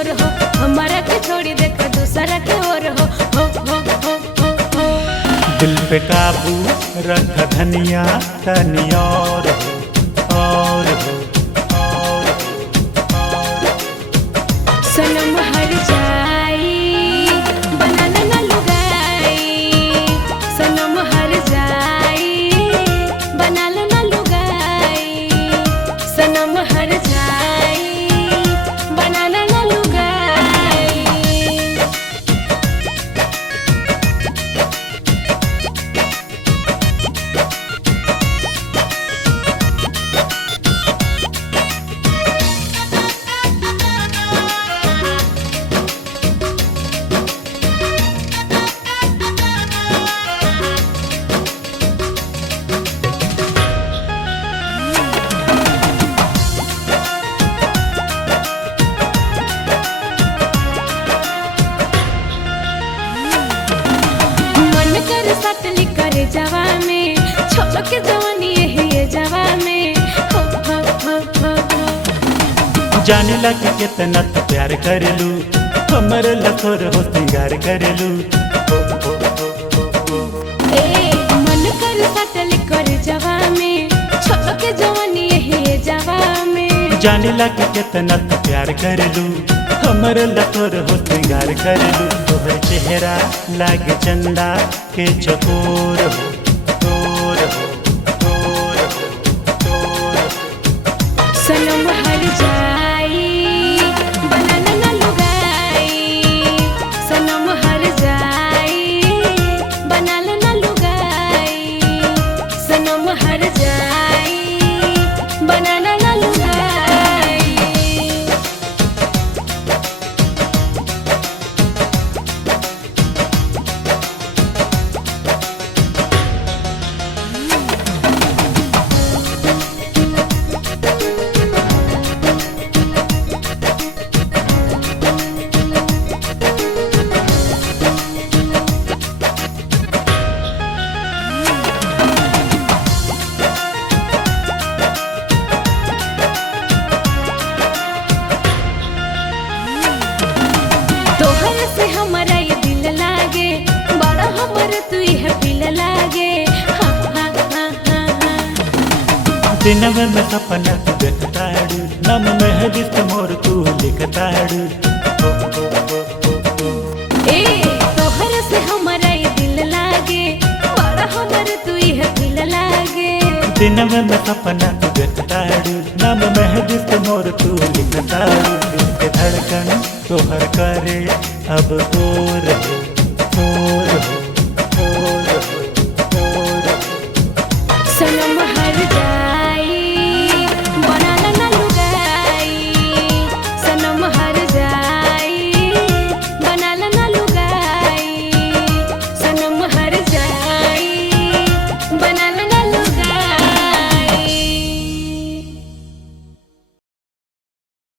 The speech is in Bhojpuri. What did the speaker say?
शोर हो, हमारा के छोड़ी देख दूसरा के ओर हो, हो, हो, हो, हो, हो। दिल पे काबू रख धनिया तनी और हो, और हो, और हो। सनम हर जाई बनाना ना लुगाई, सनम हर जाई बनाना ना लुगाई, सनम हर जाई बनाना ना लुगाई। सटली करे जवा में छोड़ के जवानी यही जवा में, हो, हो, हो, हो, हो। जाने लगे कितना तो प्यार करेलू, हमर लखोर हो सिंगार करेलू, हो, हो, हो, हो, हो। ए मन कर सटली करे जवा में छोड़ के जवानी यही जवा में। जाने लगे कितना तो प्यार करेलू, हमर लखोर हो सिंगार करेलू। तोहर चेहरा लागे चंदा के चकोर हो, तोर हो, तोर हो, तोर हो। सनम हर जाई बनाना ना लुगाई, सनम हर जाई बनाना ना लुगाई, सनम हर जाई बनाना ना लुगाई। तोहर से हमारा ये दिल लागे, बड़ा हमर तू है दिल लागे, हाँ, हाँ, हाँ, हाँ, हाँ। दिनव में सपना तू देखताड़ू, नम में है जिस मोर तू लिखताड़ू, हो, हो, हो, हो, हो। ए तोहर से हमारा ये दिल लागे, बड़ा हमर तू है दिल लागे। दिनव में सपना तू देखताड़ू, नम में है जिस मोर तू लिखताड़ू। दिल के धड़कन तोहर करे अब तोर हो,